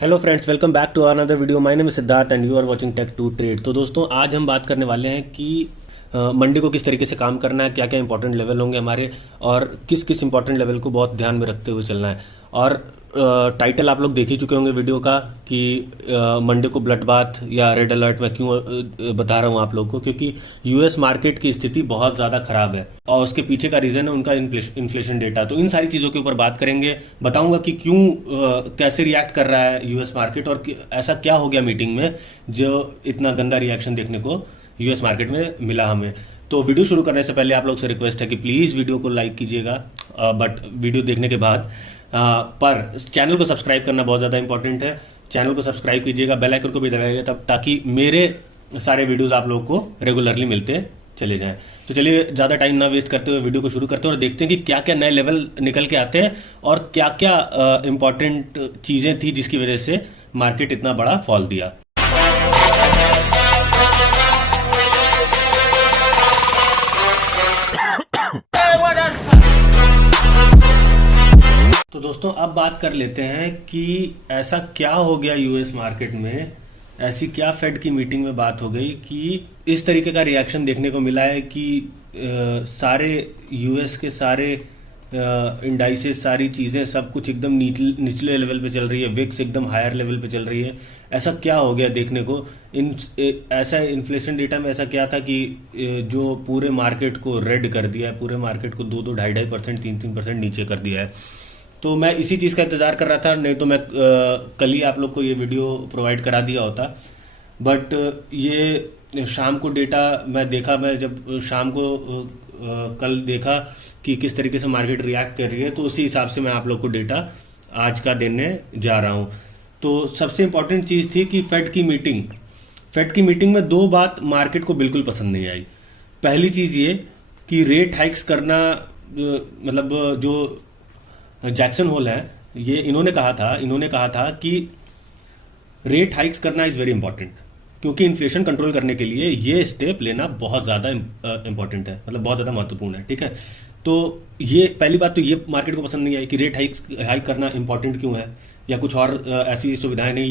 Hello friends, welcome back to another video. My name is Siddharth and you are watching tech to trade. तो दोस्तों, आज हम बात करने वाले हैं कि मंडे को किस तरीके से काम करना है, क्या क्या इंपॉर्टेंट लेवल होंगे हमारे और किस किस इंपॉर्टेंट लेवल को बहुत ध्यान में रखते हुए चलना है। और टाइटल आप लोग देख ही चुके होंगे वीडियो का कि मंडे को ब्लड बाथ या रेड अलर्ट मैं क्यों बता रहा हूँ आप लोग को, क्योंकि यूएस मार्केट की स्थिति बहुत ज़्यादा खराब है और उसके पीछे का रीज़न है उनका इन्फ्लेशन डेटा। तो इन सारी चीज़ों के ऊपर बात करेंगे, बताऊंगा कि क्यों कैसे रिएक्ट कर रहा है यूएस मार्केट और ऐसा क्या हो गया मीटिंग में जो इतना गंदा रिएक्शन देखने को यूएस मार्केट में मिला हमें। तो वीडियो शुरू करने से पहले आप लोग से रिक्वेस्ट है कि प्लीज़ वीडियो को लाइक कीजिएगा, बट वीडियो देखने के बाद पर चैनल को सब्सक्राइब करना बहुत ज़्यादा इंपॉर्टेंट है। चैनल को सब्सक्राइब कीजिएगा, बेल आइकन को भी दबाइएगा तब ताकि मेरे सारे वीडियोस आप लोगों को रेगुलरली मिलते चले जाएं। तो चलिए ज़्यादा टाइम ना वेस्ट करते हुए वीडियो को शुरू करते हैं और देखते हैं कि क्या क्या नए लेवल निकल के आते हैं और क्या क्या इंपॉर्टेंट चीज़ें थी जिसकी वजह से मार्केट इतना बड़ा फॉल दिया। तो दोस्तों, अब बात कर लेते हैं कि ऐसा क्या हो गया यूएस मार्केट में, ऐसी क्या फेड की मीटिंग में बात हो गई कि इस तरीके का रिएक्शन देखने को मिला है कि सारे यूएस के सारे इंडाइसेस, सारी चीज़ें, सब कुछ एकदम निचले लेवल पे चल रही है, विक्स एकदम हायर लेवल पे चल रही है। ऐसा क्या हो गया देखने को ऐसा इन्फ्लेशन डेटा में ऐसा क्या था कि जो पूरे मार्केट को रेड कर दिया है, पूरे मार्केट को 2-2, 2.5%, 3-3% नीचे कर दिया है। तो मैं इसी चीज़ का इंतज़ार कर रहा था, नहीं तो मैं कल ही आप लोग को ये वीडियो प्रोवाइड करा दिया होता। बट ये शाम को डेटा मैं देखा, मैं जब शाम को कल देखा कि किस तरीके से मार्केट रिएक्ट कर रही है, तो उसी हिसाब से मैं आप लोग को डेटा आज का देने जा रहा हूँ। तो सबसे इम्पॉर्टेंट चीज़ थी कि फेड की मीटिंग में दो बात मार्केट को बिल्कुल पसंद नहीं आई। पहली चीज़ ये कि रेट हाइक्स करना, मतलब जो जैक्सन होल है, ये इन्होंने कहा था कि रेट हाइक्स करना इज़ वेरी इंपॉर्टेंट, क्योंकि इन्फ्लेशन कंट्रोल करने के लिए ये स्टेप लेना बहुत ज़्यादा इंपॉर्टेंट है, मतलब बहुत ज़्यादा महत्वपूर्ण है। ठीक है, तो ये पहली बात तो ये मार्केट को पसंद नहीं आई कि रेट हाइक करना इंपॉर्टेंट क्यों है, या कुछ और ऐसी सुविधाएं नहीं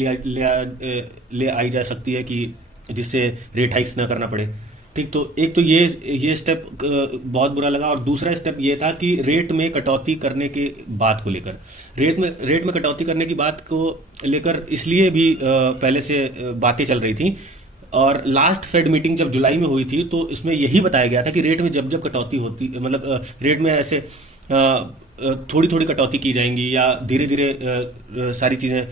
ले आई जा सकती है कि जिससे रेट हाइक्स ना करना पड़े। ठीक, तो एक तो ये स्टेप बहुत बुरा लगा। और दूसरा स्टेप ये था कि रेट में कटौती करने की बात को लेकर, रेट में कटौती करने की बात को लेकर इसलिए भी पहले से बातें चल रही थी। और लास्ट फेड मीटिंग जब जुलाई में हुई थी तो इसमें यही बताया गया था कि रेट में जब जब कटौती होती, मतलब रेट में ऐसे थोड़ी थोड़ी कटौती की जाएंगी या धीरे धीरे सारी चीज़ें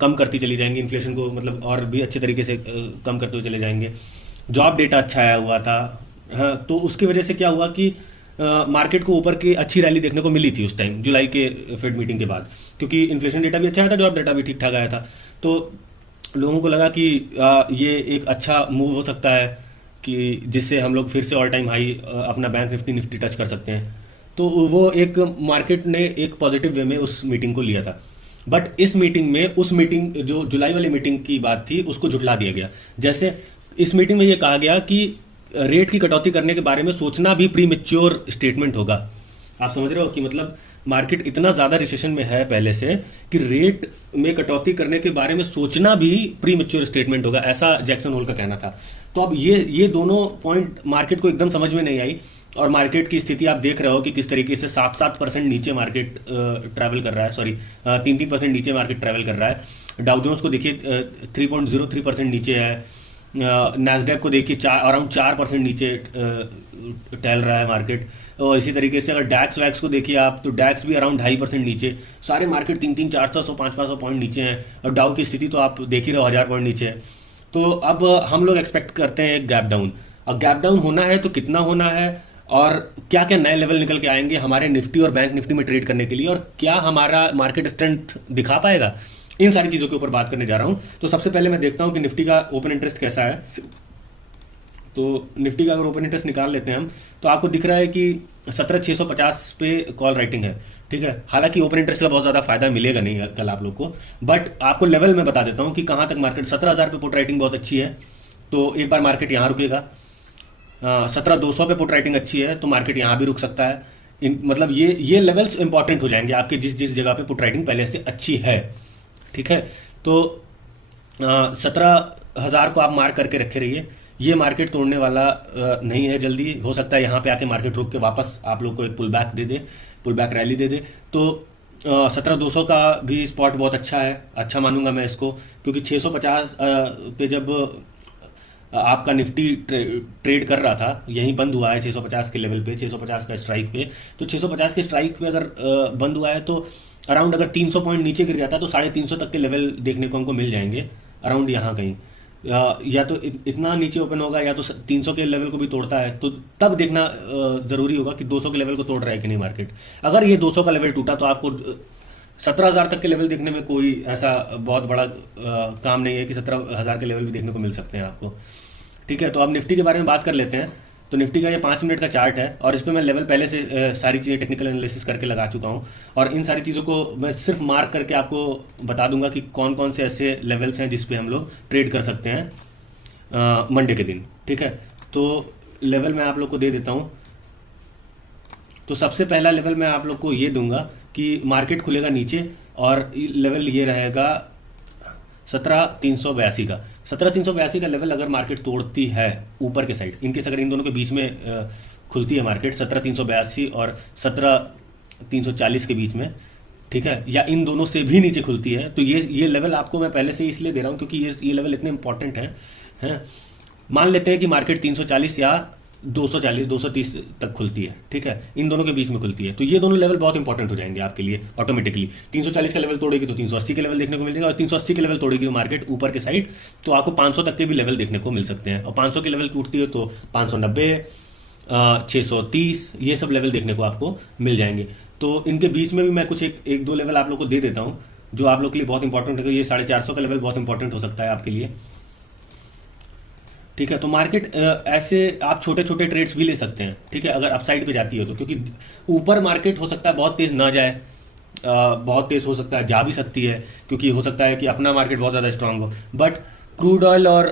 कम करती चली जाएंगी, इन्फ्लेशन को मतलब और भी अच्छे तरीके से कम करते हुए चले जाएंगे। जॉब डेटा अच्छा आया हुआ था, हाँ, तो उसकी वजह से क्या हुआ कि मार्केट को ऊपर की अच्छी रैली देखने को मिली थी उस टाइम जुलाई के फेड मीटिंग के बाद, क्योंकि इन्फ्लेशन डेटा भी अच्छा आया था, जॉब डेटा भी ठीक ठाक आया था। तो लोगों को लगा कि ये एक अच्छा मूव हो सकता है कि जिससे हम लोग फिर से ऑल टाइम हाई अपना बैंक निफ्टी टच कर सकते हैं। तो वो एक मार्केट ने एक पॉजिटिव वे में उस मीटिंग को लिया था। बट इस मीटिंग में उस मीटिंग जो जुलाई वाली मीटिंग की बात थी उसको झुठला दिया गया। जैसे इस मीटिंग में ये कहा गया कि रेट की कटौती करने के बारे में सोचना भी प्री मैच्योर स्टेटमेंट होगा। आप समझ रहे हो कि मतलब मार्केट इतना ज़्यादा रिसेशन में है पहले से कि रेट में कटौती करने के बारे में सोचना भी प्री मैच्योर स्टेटमेंट होगा, ऐसा जैक्सन होल का कहना था। तो अब ये दोनों पॉइंट मार्केट को एकदम समझ में नहीं आई और मार्केट की स्थिति आप देख रहे हो कि किस तरीके से 7% नीचे मार्केट ट्रैवल कर रहा है, सॉरी 3% नीचे मार्केट ट्रैवल कर रहा है। डाउ जोन्स को देखिए 3.03% नीचे है, नैस्डैक को देखिए अराउंड 4% नीचे टहल रहा है मार्केट। और इसी तरीके से अगर डैक्स वैक्स को देखिए आप, तो डैक्स भी अराउंड 2.5% नीचे। सारे मार्केट 300, 400, 500 पॉइंट नीचे हैं और डाउ की स्थिति तो आप देख ही रहे हो 1000 पॉइंट नीचे है। तो अब हम लोग एक्सपेक्ट करते हैं एक गैप डाउन। अब गैप डाउन होना है तो कितना होना है और क्या क्या नए लेवल निकल के आएंगे हमारे निफ्टी और बैंक निफ्टी में ट्रेड करने के लिए, और क्या हमारा मार्केट स्ट्रेंथ दिखा पाएगा, इन सारी चीज़ों के ऊपर बात करने जा रहा हूं। तो सबसे पहले मैं देखता हूं कि निफ्टी का ओपन इंटरेस्ट कैसा है। तो निफ्टी का अगर ओपन इंटरेस्ट निकाल लेते हैं हम, तो आपको दिख रहा है कि 17,650 पे कॉल राइटिंग है। ठीक है, हालांकि ओपन इंटरेस्ट का बहुत ज़्यादा फायदा मिलेगा नहीं कल आप लोग को, बट आपको लेवल में बता देता हूं कि कहां तक मार्केट 17,000 पे पुट राइटिंग बहुत अच्छी है, तो एक बार मार्केट यहां रुकेगा। 17,200 पे पुट राइटिंग अच्छी है तो मार्केट यहां भी रुक सकता है। मतलब ये लेवल्स इंपॉर्टेंट हो जाएंगे आपके जिस जिस जगह पे पुट राइटिंग पहले से अच्छी है। ठीक है। तो 17,000 को आप मार्क करके रखे रहिए। ये मार्केट तोड़ने वाला नहीं है जल्दी। हो सकता है यहाँ पे आके मार्केट रुक के वापस आप लोग को एक पुल बैक दे दे, पुल बैक रैली दे दे। तो 17,200 का भी स्पॉट बहुत अच्छा है, अच्छा मानूंगा मैं इसको, क्योंकि 650 पे जब आपका निफ्टी ट्रेड कर रहा था, यहीं बंद हुआ है 650 के लेवल पे, 650 का स्ट्राइक पे। तो 650 के स्ट्राइक पे अगर बंद हुआ है तो अराउंड अगर 300 पॉइंट नीचे गिर जाता है तो 350 तक के लेवल देखने को हमको मिल जाएंगे, अराउंड यहाँ कहीं। या तो इतना नीचे ओपन होगा, या तो 300 के लेवल को भी तोड़ता है, तो तब देखना जरूरी होगा कि 200 के लेवल को तोड़ रहा है कि नहीं मार्केट। अगर ये 200 का लेवल टूटा तो आपको 17,000 तक के लेवल देखने में कोई ऐसा बहुत बड़ा काम नहीं है कि 17,000 के लेवल भी देखने को मिल सकते हैं आपको। ठीक है, तो अब निफ्टी के बारे में बात कर लेते हैं। तो निफ्टी का ये 5 मिनट का चार्ट है, और इस पर मैं लेवल पहले से सारी चीज़ें टेक्निकल एनालिसिस करके लगा चुका हूँ, और इन सारी चीज़ों को मैं सिर्फ मार्क करके आपको बता दूंगा कि कौन कौन से ऐसे लेवल्स हैं जिस पे हम लोग ट्रेड कर सकते हैं मंडे के दिन। ठीक है, तो लेवल मैं आप लोग को दे देता हूँ। तो सबसे पहला लेवल मैं आप लोग को ये दूंगा कि मार्केट खुलेगा नीचे, और लेवल ये रहेगा 17,382 का। 17,382 का लेवल अगर मार्केट तोड़ती है ऊपर के साइड, इनकेस अगर इन दोनों के बीच में खुलती है मार्केट 17,382 और 17,340 के बीच में, ठीक है, या इन दोनों से भी नीचे खुलती है, तो ये लेवल आपको मैं पहले से इसलिए दे रहा हूं क्योंकि ये लेवल इतने इंपॉर्टेंट हैं। मान लेते हैं कि मार्केट 340 या 240 230 तक खुलती है, ठीक है, इन दोनों के बीच में खुलती है, तो ये दोनों लेवल बहुत इंपॉर्टेंट हो जाएंगे आपके लिए ऑटोमेटिकली। 340 का लेवल तोड़ेगी तो 380 के लेवल देखने को मिलेगा, और 380 के लेवल तोड़ेगी मार्केट ऊपर के साइड तो आपको 500 तक के भी लेवल देखने को मिल सकते हैं, और 500 के लेवल टूटती है तो 590 630 ये सब लेवल देखने को आपको मिल जाएंगे। तो इनके बीच में भी मैं कुछ एक दो लेवल आप लोग को दे देता हूं जो आप लोग के लिए बहुत इंपॉर्टेंट है। ये 450 का लेवल बहुत इंपॉर्टेंट हो सकता है आपके लिए। ठीक है, तो मार्केट ऐसे आप छोटे छोटे ट्रेड्स भी ले सकते हैं, ठीक है, अगर अपसाइड पे जाती है तो, क्योंकि ऊपर मार्केट हो सकता है बहुत तेज ना जाए, बहुत तेज हो सकता है जा भी सकती है, क्योंकि हो सकता है कि अपना मार्केट बहुत ज़्यादा स्ट्रांग हो, बट क्रूड ऑयल और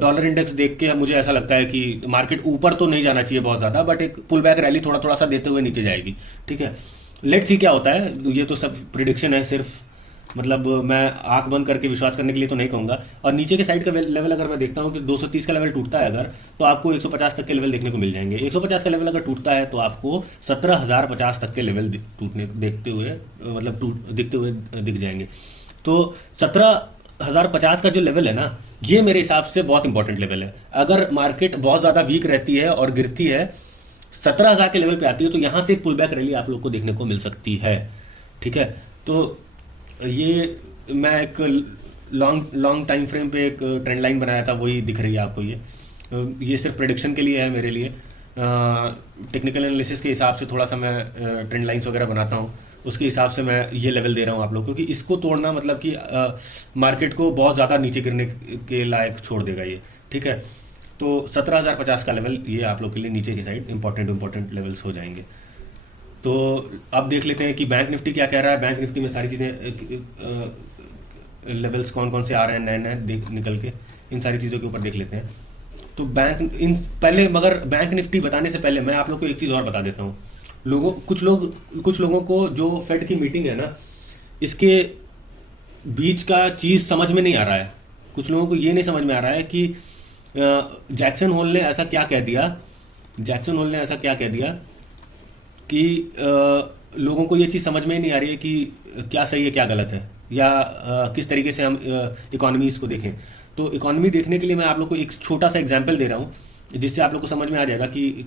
डॉलर इंडेक्स देख के मुझे ऐसा लगता है कि मार्केट ऊपर तो नहीं जाना चाहिए बहुत ज़्यादा, बट एक पुल बैक रैली थोड़ा थोड़ा सा देते हुए नीचे जाएगी। ठीक है, लेट्स सी क्या होता है, ये तो सब प्रिडिक्शन है सिर्फ, मतलब मैं आंख बंद करके विश्वास करने के लिए तो नहीं कहूंगा। और नीचे के साइड का लेवल अगर मैं देखता हूं कि 230 का लेवल टूटता है अगर, तो आपको 150 तक के लेवल देखने को मिल जाएंगे। 150 का लेवल अगर टूटता है तो आपको 17,050 तक के लेवल टूटने देखते हुए मतलब दिखते हुए दिख जाएंगे। तो 17,050 का जो लेवल है ना, ये मेरे हिसाब से बहुत इंपॉर्टेंट लेवल है। अगर मार्केट बहुत ज्यादा वीक रहती है और गिरती है 17,000 के लेवल पे आती है तो यहां से पुल बैक रैली आप लोग को देखने को मिल सकती है। ठीक है, तो ये मैं एक लॉन्ग टाइम फ्रेम पे एक ट्रेंड लाइन बनाया था, वही दिख रही है आपको। ये सिर्फ प्रेडिक्शन के लिए है मेरे लिए। टेक्निकल एनालिसिस के हिसाब से थोड़ा सा मैं ट्रेंड लाइंस वगैरह बनाता हूँ, उसके हिसाब से मैं ये लेवल दे रहा हूँ आप लोग को, क्योंकि इसको तोड़ना मतलब कि मार्केट को बहुत ज़्यादा नीचे गिरने के लायक छोड़ देगा ये। ठीक है, तो 17,050 का लेवल ये आप लोग के लिए नीचे की साइड इंपॉर्टेंट लेवल्स हो जाएंगे। तो अब देख लेते हैं कि बैंक निफ्टी क्या कह रहा है। बैंक निफ्टी में सारी चीज़ें लेवल्स कौन कौन से आ रहे हैं नए निकल के, इन सारी चीज़ों के ऊपर देख लेते हैं। तो मगर बैंक निफ्टी बताने से पहले मैं आप लोग को एक चीज़ और बता देता हूँ। कुछ लोगों को जो फेड की मीटिंग है ना, इसके बीच का चीज़ समझ में नहीं आ रहा है। कुछ लोगों को ये नहीं समझ में आ रहा है कि जैक्सन होल ने ऐसा क्या कह दिया कि लोगों को ये चीज़ समझ में ही नहीं आ रही है कि क्या सही है क्या गलत है, या किस तरीके से हम इकोनॉमीज को देखें। तो इकोनॉमी देखने के लिए मैं आप लोग को एक छोटा सा एग्जांपल दे रहा हूँ जिससे आप लोग को समझ में आ जाएगा कि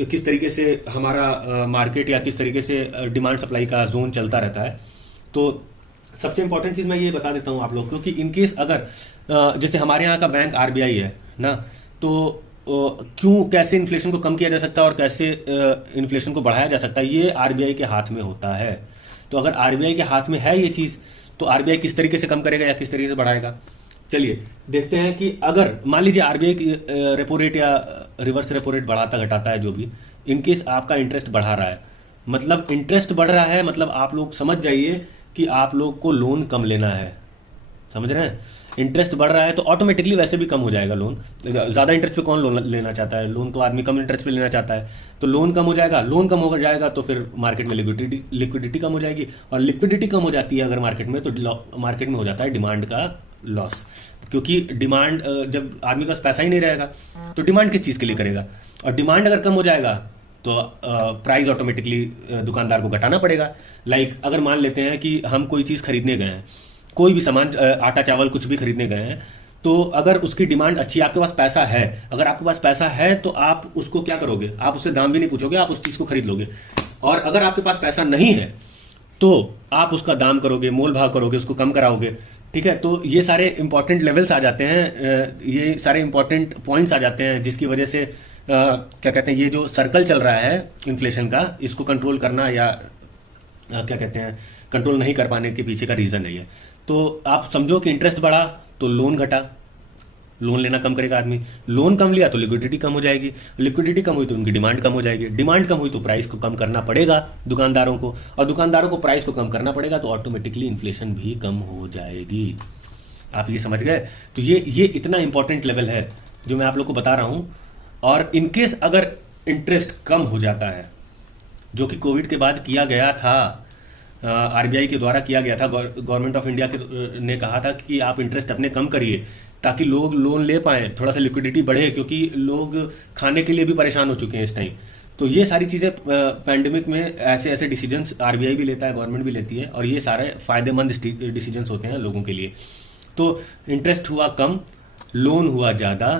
किस तरीके से हमारा मार्केट या किस तरीके से डिमांड सप्लाई का जोन चलता रहता है। तो सबसे इंपॉर्टेंट चीज़ मैं ये बता देता हूँ आप लोग को कि इनकेस अगर जैसे हमारे यहाँ का बैंक आरबीआई है ना, तो कैसे इन्फ्लेशन को कम किया जा सकता है और कैसे इन्फ्लेशन को बढ़ाया जा सकता है, ये आरबीआई के हाथ में होता है। तो अगर आरबीआई के हाथ में है ये चीज़, तो आरबीआई किस तरीके से कम करेगा या किस तरीके से बढ़ाएगा, चलिए देखते हैं। कि अगर मान लीजिए आरबीआई की रेपो रेट या रिवर्स रेपो रेट बढ़ाता घटाता है, जो भी, इनकेस आपका इंटरेस्ट बढ़ा रहा है, मतलब इंटरेस्ट बढ़ रहा है, मतलब आप लोग समझ जाइए कि आप लोग को लोन कम लेना है। समझ रहे हैं? इंटरेस्ट बढ़ रहा है तो ऑटोमेटिकली वैसे भी कम हो जाएगा लोन। ज़्यादा इंटरेस्ट पे कौन लोन लेना चाहता है? लोन तो आदमी कम इंटरेस्ट पे लेना चाहता है। तो लोन कम हो जाएगा, लोन कम हो जाएगा तो फिर मार्केट में लिक्विडिटी कम हो जाएगी, और लिक्विडिटी कम हो जाती है अगर मार्केट में, तो मार्केट में हो जाता है डिमांड का लॉस। क्योंकि डिमांड, जब आदमी के पास पैसा ही नहीं रहेगा तो डिमांड किस चीज़ के लिए करेगा? और डिमांड अगर कम हो जाएगा तो प्राइस ऑटोमेटिकली दुकानदार को घटाना पड़ेगा। लाइक अगर मान लेते हैं कि हम कोई चीज़ खरीदने गए हैं, कोई भी सामान, आटा चावल कुछ भी खरीदने गए हैं, तो अगर उसकी डिमांड अच्छी है, आपके पास पैसा है, अगर आपके पास पैसा है तो आप उसको क्या करोगे? आप उससे दाम भी नहीं पूछोगे, आप उस चीज़ को खरीद लोगे। और अगर आपके पास पैसा नहीं है तो आप उसका दाम करोगे, मोल भाव करोगे, उसको कम कराओगे। ठीक है, तो ये सारे इंपॉर्टेंट लेवल्स आ जाते हैं, ये सारे इंपॉर्टेंट पॉइंट्स आ जाते हैं जिसकी वजह से क्या कहते हैं, ये जो सर्कल चल रहा है इन्फ्लेशन का, इसको कंट्रोल करना या क्या कहते हैं, कंट्रोल नहीं कर पाने के पीछे का रीज़न है ये। तो आप समझो कि इंटरेस्ट बढ़ा तो लोन घटा, लोन लेना कम करेगा आदमी, लोन कम लिया तो लिक्विडिटी कम हो जाएगी, लिक्विडिटी कम हुई तो उनकी डिमांड कम हो जाएगी, डिमांड कम हुई तो प्राइस को कम करना पड़ेगा दुकानदारों को, और दुकानदारों को प्राइस को कम करना पड़ेगा तो ऑटोमेटिकली इन्फ्लेशन भी कम हो जाएगी। आप ये समझ गए? तो ये इतना इंपॉर्टेंट लेवल है जो मैं आप लोग को बता रहा हूँ। और इनकेस अगर इंटरेस्ट कम हो जाता है, जो कि कोविड के बाद किया गया था, आरबीआई के द्वारा किया गया था, गवर्नमेंट ऑफ इंडिया ने कहा था कि आप इंटरेस्ट अपने कम करिए ताकि लोग लोन ले पाएँ, थोड़ा सा लिक्विडिटी बढ़े, क्योंकि लोग खाने के लिए भी परेशान हो चुके हैं इस टाइम। तो ये सारी चीज़ें पैंडेमिक में ऐसे ऐसे डिसीजंस आरबीआई भी लेता है, गवर्नमेंट भी लेती है, और ये सारे फायदेमंद डिसीजंस होते हैं लोगों के लिए। तो इंटरेस्ट हुआ कम, लोन हुआ ज़्यादा,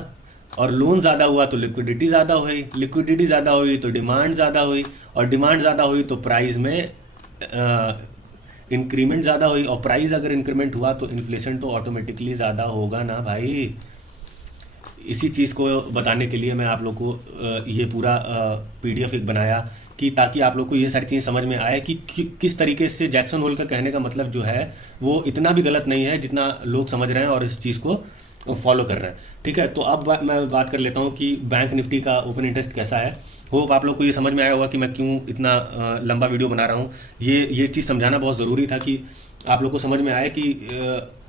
और लोन ज़्यादा हुआ तो लिक्विडिटी ज़्यादा हुई, लिक्विडिटी ज़्यादा हुई तो डिमांड ज़्यादा हुई, और डिमांड ज़्यादा हुई तो प्राइस में इंक्रीमेंट ज़्यादा हुई, और प्राइस अगर इंक्रीमेंट हुआ तो इन्फ्लेशन तो ऑटोमेटिकली ज़्यादा होगा ना भाई। इसी चीज़ को बताने के लिए मैं आप लोग को ये पूरा पीडीएफ एक बनाया, कि ताकि आप लोग को ये सारी चीज़ें समझ में आए कि किस तरीके से जैक्सन होल का कहने का मतलब जो है वो इतना भी गलत नहीं है जितना लोग समझ रहे हैं और इस चीज़ को फॉलो कर रहे हैं। ठीक है, तो अब मैं बात कर लेता हूँ कि बैंक निफ्टी का ओपन इंटरेस्ट कैसा है। होप आप लोग को ये समझ में आया होगा कि मैं क्यों इतना लंबा वीडियो बना रहा हूँ। ये चीज़ समझाना बहुत ज़रूरी था कि आप लोग को समझ में आए कि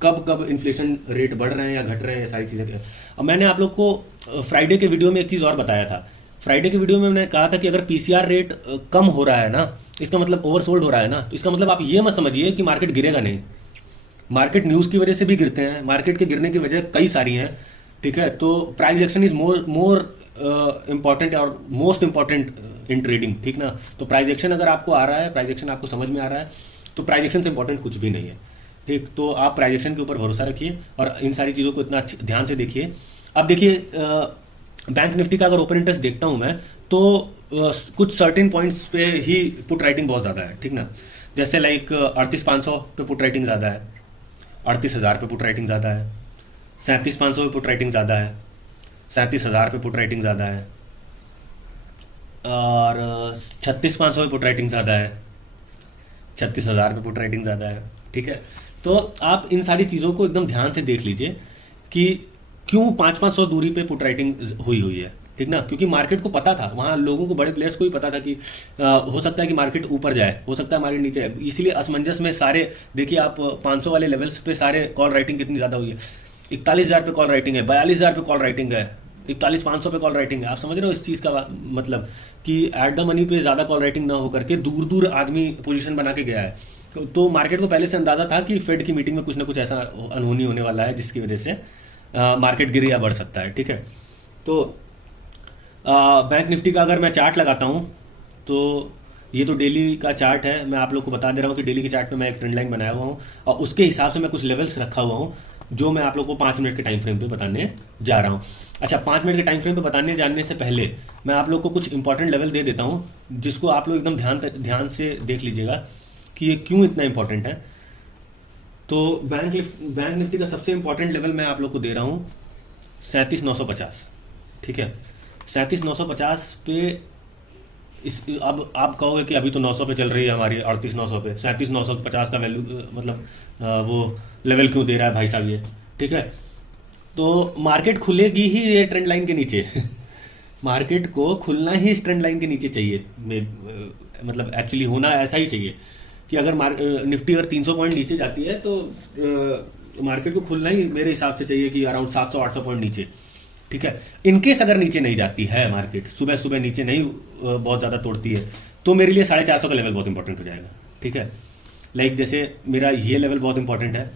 कब कब इन्फ्लेशन रेट बढ़ रहे हैं या घट रहे हैं, सारी चीज़ें। और मैंने आप लोग को फ्राइडे के वीडियो में एक चीज़ और बताया था। फ्राइडे के वीडियो में मैंने कहा था कि अगर पीसीआर रेट कम हो रहा है ना, इसका मतलब ओवरसोल्ड हो रहा है ना, तो इसका मतलब आप ये मत समझिए कि मार्केट गिरेगा नहीं। मार्केट न्यूज़ की वजह से भी गिरते हैं, मार्केट के गिरने की वजह कई सारी हैं। ठीक है, तो price action is more important और मोस्ट इम्पॉर्टेंट इन ट्रेडिंग। ठीक ना, तो प्राइस एक्शन अगर आपको आ रहा है, प्राइस एक्शन आपको समझ में आ रहा है, तो प्राइस एक्शन से इंपॉर्टेंट कुछ भी नहीं है। ठीक, तो आप प्राइस एक्शन के ऊपर भरोसा रखिए और इन सारी चीज़ों को इतना ध्यान से देखिए। अब देखिए, बैंक निफ्टी का अगर ओपन इंटरेस्ट देखता हूं मैं तो कुछ सर्टेन पॉइंट्स पे ही पुट राइटिंग बहुत ज़्यादा है। ठीक ना, जैसे लाइक 38,500 पे पुट राइटिंग ज़्यादा है, 38,000 पे पुट राइटिंग ज़्यादा है, 37,500 पे पुट राइटिंग ज़्यादा है, 37,000 पे पुट राइटिंग ज़्यादा है, और 36,500 पे पुट राइटिंग ज़्यादा है, 36,000 पे पुट राइटिंग ज़्यादा है। ठीक है, तो आप इन सारी चीज़ों को एकदम ध्यान से देख लीजिए कि क्यों 500-500 दूरी पे पुट राइटिंग हुई है। ठीक ना, क्योंकि मार्केट को पता था, वहाँ लोगों को, बड़े प्लेयर्स को भी पता था कि हो सकता है कि मार्केट ऊपर जाए, हो सकता है मार्केट नीचे जाए, इसलिए असमंजस में सारे, देखिए आप 500 वाले लेवल्स पे सारे कॉल राइटिंग कितनी ज़्यादा हुई है। 41,000 पे कॉल राइटिंग है, 42,000 पे कॉल राइटिंग है, 41,500 पे कॉल राइटिंग है। आप समझ रहे हो इस चीज़ का मतलब कि एट द मनी पे ज़्यादा कॉल राइटिंग ना होकर के दूर दूर आदमी पोजीशन बना के गया है। तो मार्केट को पहले से अंदाजा था कि फेड की मीटिंग में कुछ ना कुछ ऐसा अनहोनी होने वाला है जिसकी वजह से मार्केट गिर या बढ़ सकता है। ठीक है, तो बैंक निफ्टी का अगर मैं चार्ट लगाता हूँ तो ये तो डेली का चार्ट है, मैं आप लोग को बता दे रहा हूँ कि डेली के चार्ट पे मैं एक ट्रेंड लाइन बनाया हुआ हूँ और उसके हिसाब से मैं कुछ लेवल्स रखा हुआ हूँ जो मैं आप लोग को 5 मिनट के टाइम फ्रेम पे बताने जा रहा हूँ। अच्छा, 5 मिनट के टाइम फ्रेम पे बताने जाने से पहले मैं आप लोग को कुछ इंपॉर्टेंट लेवल दे देता हूँ जिसको आप लोग एकदम ध्यान से देख लीजिएगा कि ये क्यों इतना इंपॉर्टेंट है। तो बैंक निफ्टी का सबसे इंपॉर्टेंट लेवल मैं आप लोग को दे रहा हूँ 37,950। ठीक है, 37,950 पे अब आप कहोगे कि अभी तो 900 पे चल रही है हमारी, 38,900 पे, 37,950 का वैल्यू मतलब वो लेवल क्यों दे रहा है भाई साहब ये। ठीक है, तो मार्केट खुलेगी ही ये ट्रेंड लाइन के नीचे मार्केट को खुलना ही इस ट्रेंड लाइन के नीचे चाहिए, मतलब एक्चुअली होना ऐसा ही चाहिए कि अगर निफ्टी अगर 300 पॉइंट नीचे जाती है तो मार्केट को खुलना ही मेरे हिसाब से चाहिए कि अराउंड 700-800 पॉइंट नीचे, ठीक है। इनकेस अगर नीचे नहीं जाती है मार्केट, सुबह सुबह नीचे नहीं बहुत ज़्यादा तोड़ती है, तो मेरे लिए 450 का लेवल बहुत इंपॉर्टेंट हो जाएगा, ठीक है। लाइक जैसे मेरा ये लेवल बहुत इंपॉर्टेंट है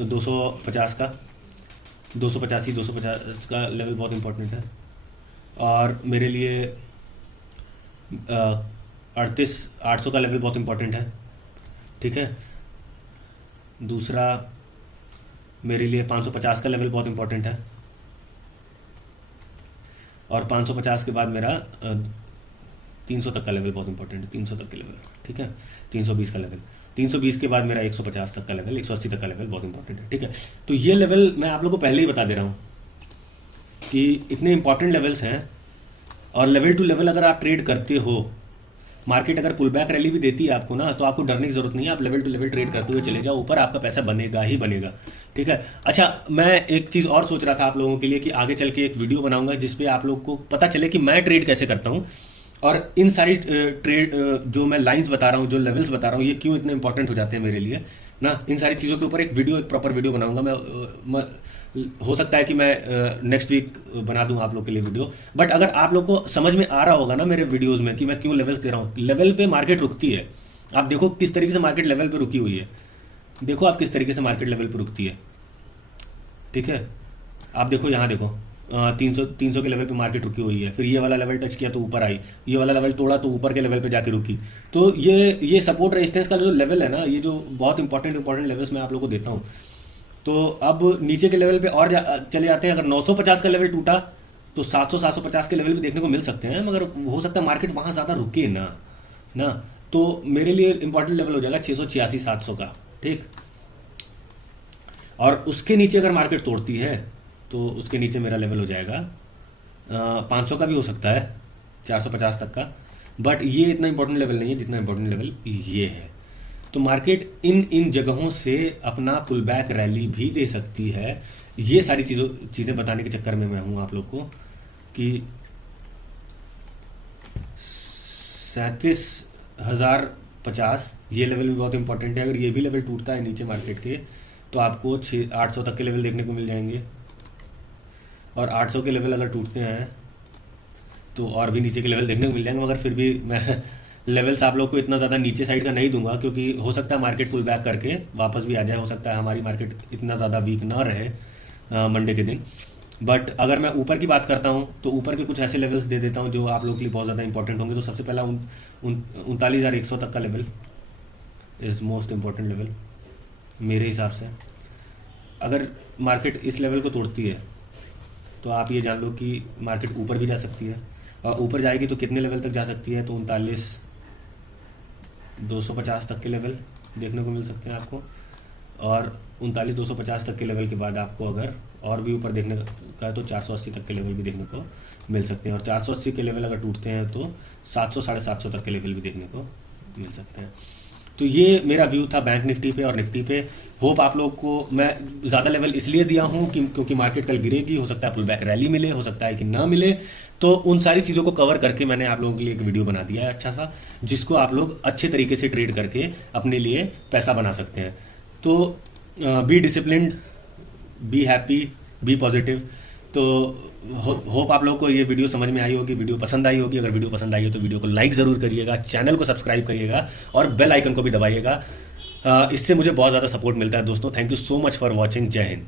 250 का, 250 का लेवल बहुत इंपॉर्टेंट है। और मेरे लिए 3800 का लेवल बहुत इंपॉर्टेंट है, ठीक है। दूसरा मेरे लिए 550 का लेवल बहुत इंपॉर्टेंट है, और 550 के बाद मेरा 300 तक का लेवल बहुत इंपॉर्टेंट है, 300 तक के लेवल, ठीक है। 320 का लेवल, 320 के बाद मेरा 150 तक का लेवल, 180 तक का लेवल बहुत इंपॉर्टेंट है, ठीक है। तो ये लेवल मैं आप लोगों को पहले ही बता दे रहा हूँ कि इतने इंपॉर्टेंट लेवल्स हैं। और लेवल टू लेवल अगर आप ट्रेड करते हो, मार्केट अगर पुल बैक रैली भी देती है आपको ना, तो आपको डरने की जरूरत नहीं है, आप लेवल टू लेवल ट्रेड करते हुए चले जाओ, ऊपर आपका पैसा बनेगा ही बनेगा, ठीक है। अच्छा, मैं एक चीज़ और सोच रहा था आप लोगों के लिए कि आगे चल के एक वीडियो बनाऊंगा जिसपे आप लोग को पता चले कि मैं ट्रेड कैसे करता हूँ, और इन सारी ट्रेड जो मैं लाइंस बता रहा हूँ, जो लेवल्स बता रहा हूँ, ये क्यों इतने इंपॉर्टेंट हो जाते हैं मेरे लिए ना। इन सारी चीज़ों के ऊपर एक प्रॉपर वीडियो बनाऊंगा मैं हो सकता है कि मैं नेक्स्ट वीक बना दूं आप लोग के लिए वीडियो। बट अगर आप लोग को समझ में आ रहा होगा ना मेरे वीडियोस में कि मैं क्यों लेवल्स दे रहा हूँ, लेवल पे मार्केट रुकती है। आप देखो किस तरीके से मार्केट लेवल पे रुकी हुई है, देखो आप किस तरीके से मार्केट लेवल पे रुकती है, ठीक है। आप देखो, यहाँ देखो 300 के लेवल पे मार्केट रुकी हुई है, फिर ये वाला लेवल टच किया तो ऊपर आई, ये वाला लेवल तोड़ा तो ऊपर के लेवल पे जाके रुकी। तो ये सपोर्ट रेजिस्टेंस का जो लेवल है ना, ये जो बहुत इंपॉर्टेंट लेवल्स मैं आप लोगों को देता हूँ। तो अब नीचे के लेवल पे और चले जाते हैं। अगर 950 का लेवल टूटा तो 700-750 के लेवल भी देखने को मिल सकते हैं, मगर हो सकता है मार्केट वहां ज्यादा रुके ना। तो मेरे लिए इंपॉर्टेंट लेवल हो जाएगा 686-700 का, ठीक। और उसके नीचे अगर मार्केट तोड़ती है तो उसके नीचे मेरा लेवल हो जाएगा 500 का भी हो सकता है, 450 तक का। बट ये इतना इंपॉर्टेंट लेवल नहीं है जितना इंपॉर्टेंट लेवल ये है। तो मार्केट इन जगहों से अपना पुल बैक रैली भी दे सकती है। ये सारी चीजें बताने के चक्कर में मैं हूं आप लोग को कि 37,050 ये लेवल भी बहुत इंपॉर्टेंट है। अगर ये भी लेवल टूटता है नीचे मार्केट के तो आपको 800 तक के लेवल देखने को मिल जाएंगे, और 800 के लेवल अगर टूटते हैं तो और भी नीचे के लेवल देखने को मिल जाएंगे। मगर फिर भी मैं लेवल्स आप लोग को इतना ज़्यादा नीचे साइड का नहीं दूंगा, क्योंकि हो सकता है मार्केट पुल बैक करके वापस भी आ जाए, हो सकता है हमारी मार्केट इतना ज़्यादा वीक ना रहे मंडे के दिन। बट अगर मैं ऊपर की बात करता हूँ तो ऊपर के कुछ ऐसे लेवल्स दे देता हूँ जो आप लोग के लिए बहुत ज़्यादा इंपॉर्टेंट होंगे। तो सबसे पहला 39,100 तक का level is most important level मेरे हिसाब से। अगर मार्केट इस लेवल को तोड़ती है तो आप ये जान लो कि मार्केट ऊपर भी जा सकती है, और ऊपर जाएगी तो कितने लेवल तक जा सकती है, तो 39,250 तक के लेवल देखने को मिल सकते हैं आपको। और 39,250 तक के लेवल के बाद आपको अगर और भी ऊपर देखने का है तो 480 तक के लेवल भी देखने को मिल सकते हैं। और 480 के लेवल अगर टूटते हैं तो 700-750 तक के लेवल भी देखने को मिल सकते हैं। तो ये मेरा व्यू था बैंक निफ्टी पे और निफ्टी पे। होप आप लोग को मैं ज़्यादा लेवल इसलिए दिया हूँ क्योंकि मार्केट कल गिरेगी, हो सकता है पुल बैक रैली मिले, हो सकता है कि ना मिले। तो उन सारी चीज़ों को कवर करके मैंने आप लोगों के लिए एक वीडियो बना दिया है अच्छा सा, जिसको आप लोग अच्छे तरीके से ट्रेड करके अपने लिए पैसा बना सकते हैं। तो be disciplined, be happy, be positive. तो होप आप लोगों को ये वीडियो समझ में आई होगी, वीडियो पसंद आई होगी। अगर वीडियो पसंद आई हो तो वीडियो को लाइक ज़रूर करिएगा, चैनल को सब्सक्राइब करिएगा और बेल आइकन को भी दबाइएगा। इससे मुझे बहुत ज़्यादा सपोर्ट मिलता है दोस्तों। Thank you so much for watching. जय हिंद।